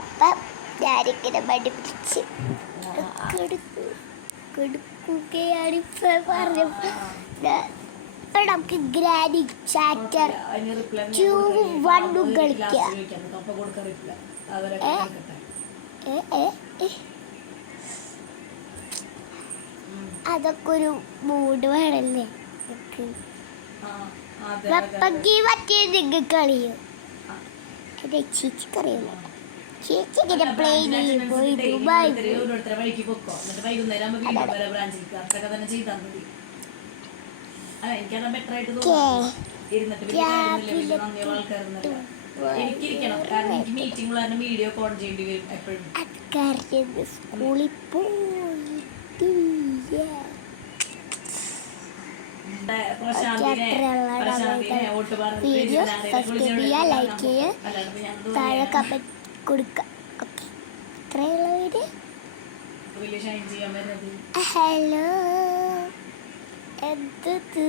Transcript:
അപ്പം ഞാനിങ്ങനെ മടി പിടിച്ച് കൊടുക്കുകയാണ് ഇപ്പം പറഞ്ഞു. ഇപ്പം നമുക്ക് ഗ്രാനി ചാറ്റർ 2-1 കളിക്കാം. അതൊക്കെ ഒരു മൂഡ് വേണല്ലേ. വെപ്പങ്കി മറ്റേ നിങ്ങൾക്ക് കളിയോ? എൻ്റെ ചേച്ചിക്കറിയില്ല. ചേച്ചി ഇങ്ങനെ പ്ലെയിനിൽ പോയി ദുബായ് സ്കൂളിൽ പോയിട്ടില്ല. വീഡിയോ സബ്സ്ക്രൈബ് ചെയ്യുക, ലൈക്ക് ചെയ്യുക, താഴെ കമൻറ്റ് കൊടുക്കുക. ഓക്കെ, ഇത്രയുള്ള വീഡിയോ. ഹലോ, എന്തത്?